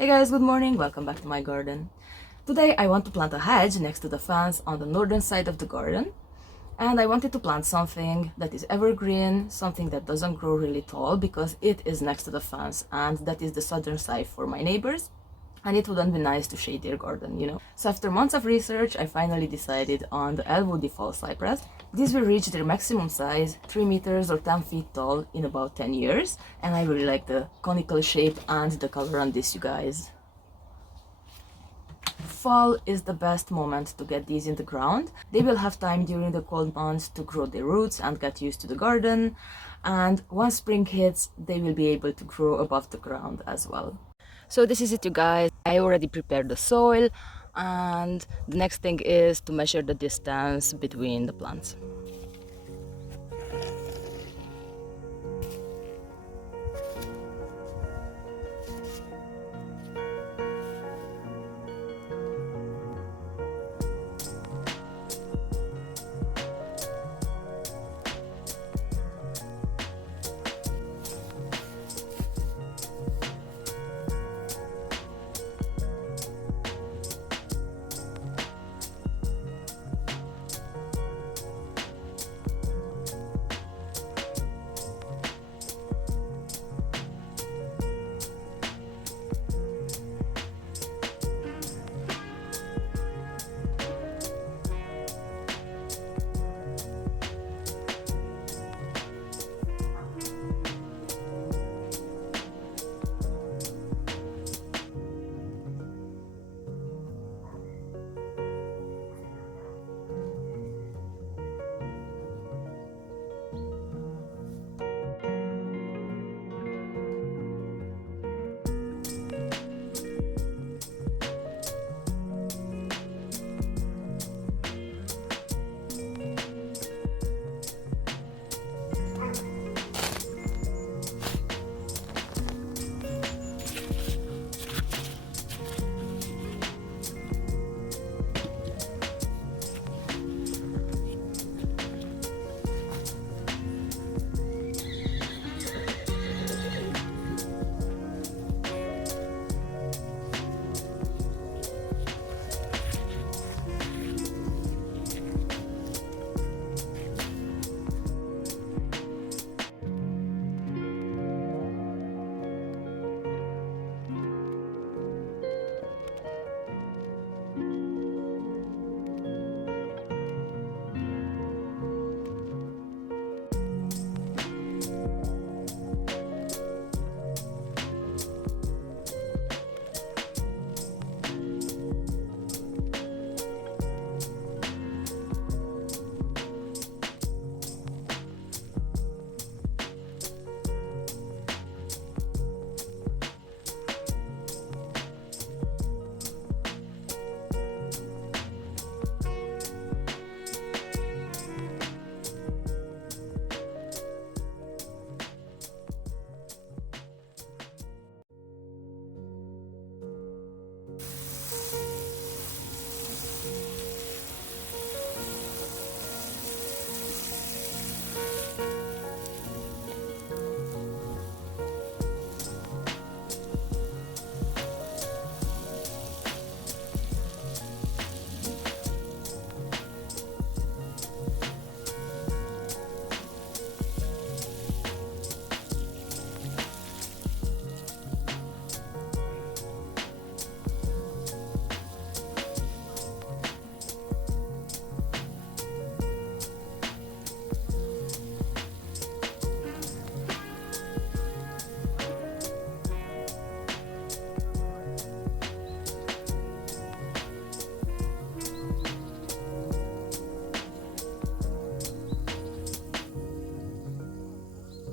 Hey guys, good morning, welcome back to my garden. Today I want to plant a hedge next to the fence on the northern side of the garden. And I wanted to plant something that is evergreen, something that doesn't grow really tall because it is next to the fence and that is the southern side for my neighbors. And it wouldn't be nice to shade their garden. So after months of research, I finally decided on the ellwoodii fall cypress. These will reach their maximum size, 3 meters or 10 feet tall in about 10 years. And I really like the conical shape and the color on this, you guys. Fall is the best moment to get these in the ground. They will have time during the cold months to grow their roots and get used to the garden. And once spring hits, they will be able to grow above the ground as well. So this is it, you guys. I already prepared the soil, and the next thing is to measure the distance between the plants.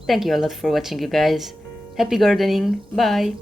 Thank you a lot for watching, you guys. Happy gardening. Bye.